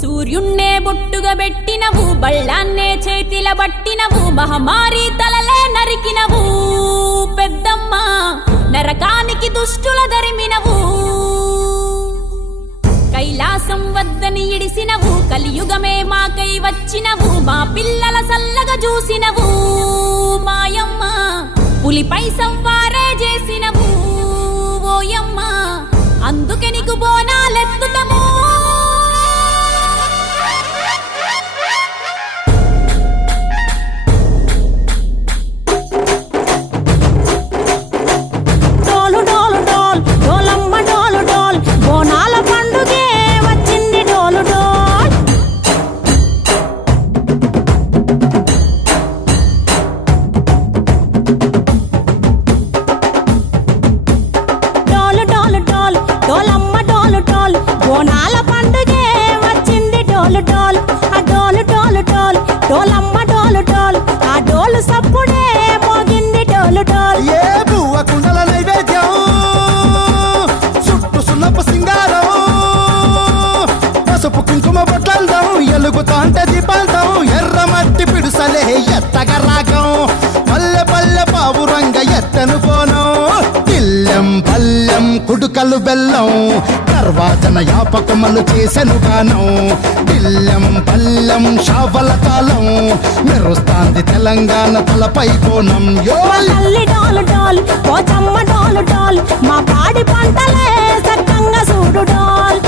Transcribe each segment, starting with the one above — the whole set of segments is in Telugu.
సూర్యున్నే బొట్టుగా పెట్టినవు, బళ్ళాన్నే చేతిల బట్టినవు, మహమారి తలలే నరికినవు పెద్దమ్మ, నరకానికి దుష్టుల దరిమినవు. కైలాసం వద్దని ఇడిసినవు, కలియుగమే మాకై వచ్చినవు, మా పిల్లల సల్లగా చూసినవు మాయమ్మ, పులిపై సవ్వారే చేసినవు ఓయమ్మ, అందుకే నీకు బోనాలెత్తుతము. ఎలుగుతాంటే దీపాంతం ఎర్రమట్టి పిడుసలే ఎత్తగ రాగం, పల్లె పల్లె పావురంగ ఎత్తను పోనం, తిల్లెం పల్లెం కుడుకలు బెల్లం, తర్వాతన యాపకమలు చేసెను గానం, తిల్లెం పల్లెం షావల కాలం, మెరుస్తాంది తెలంగాణ తలపై కోణం. మా పాడి పంటలే సక్కంగా చూడు డాల్.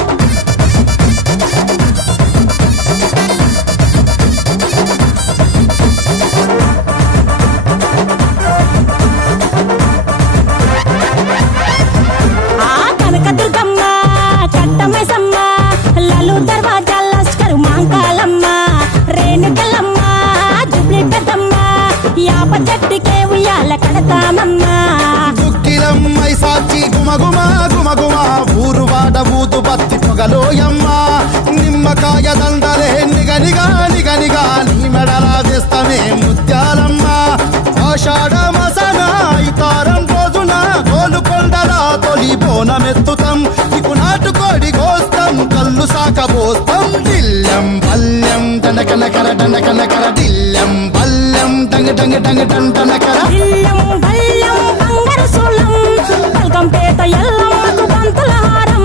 దుక్కిలమ్మై సాచి గుమగుమ గుమగుమ, ఊరు వాడ ఊదు బత్తి పొగలోయమ్మ, నిమ్మకాయ దండలే నిగనిగా నిగనిగా, నీ మెడలా వేస్తామే ముత్యాలమ్మ, ఆషాఢ మసన ఇతారం రోజున గోలుకొండలా తొలి బోనమెత్తుతాం, నీకు నాటుకోడి కోస్తాం, కళ్ళు సాకబోస్తాం, దిల్లెం పల్లెం దండకనకర దండకనకర, దిల్లెం పల్లెం డంగ డంగ డంగ డండనకర, పల్కంపేట ఎల్లమ్మకు పంతుల హారం,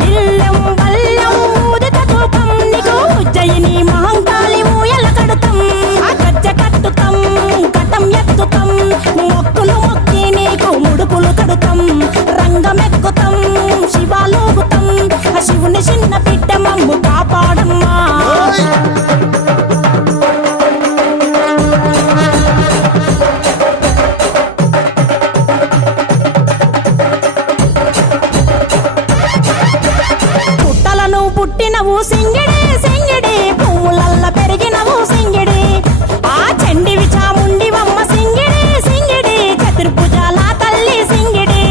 దిల్లెం బల్లెం ఊదిత ధూపం, నీకు ఉజ్జయిని మహంకాళి ఊయల కడుతాం, గజ్జ కట్టుతాం కటం ఎత్తుతాం, మొక్కులు మొక్కి నీకు ముడుపులు కడుతాం, రంగమెక్కుతాం శివాలోగుతాం, శివుని చిన్న బిడ్డ మమ్ము కాపాడమ్మా. పుట్టినవు సింగిడి సింగిడి, పువ్వులల్ల పెరిగినవు సింగిడి, ఆ చండివి చాముండివమ్మ సింగిడి సింగిడి, చతుర్భుజాల తల్లి సింగిడి.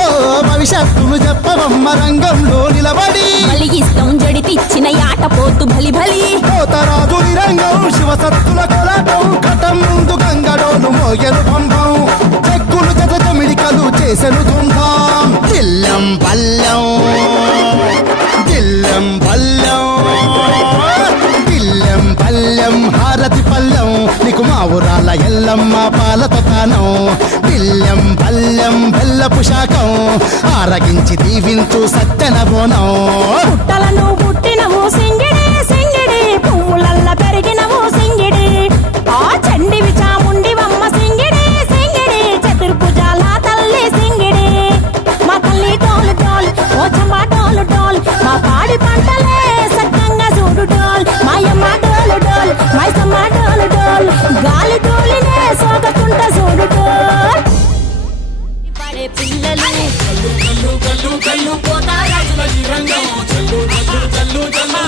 ఓ భవిష్యత్తును చెప్పవమ్మ రంగంలో నిలబడి, బలిగిస్తాం జడితిచ్చిన యాట పోతు బలి బలి, కోతరాజు రంగం శివసత్తుల కొలాటం, ఘటం ముందు గంగడోలు మోయను పంపం, చెక్కులు జత జమిడికలు చేసెను తుంటాం, దిల్లెం పల్లెం దిల్లెం పల్లెం దిల్లెం పల్లెం హారతి పల్లెం, నీకు మా ఊరాల ఎల్లమ్మ పాలతో తానం, దిల్లెం పల్లెం బెల్లపు శాఖం, ఆరగించి దీవించు సత్తెన బోనం. పుట్టలను పుట్టినవు సింగిడి సింగిడి, పువ్వులల్ల పెరిగినవు సింగిడి, ఆ చండివి చాముండివమ్మ సింగిడి సింగిడి, చతుర్భుజాల తల్లి సింగిడి, మా తల్లి డోలు డోల్ ఓ చంబా డోలు డోల్, మా పాడి పంటలే సక్కంగా చూడు డోల్, మాయమ్మ డోలు డోల్ మైసమ్మ డోలు డోల్, గాలి డోలినే సోగకుంట చూడు డోల్. పడే పిల్లలు కల్లు కల్లు కల్లు కల్లు పోతారాజుల ఈ రంగం, చల్లు చల్లు చల్లు చల్లు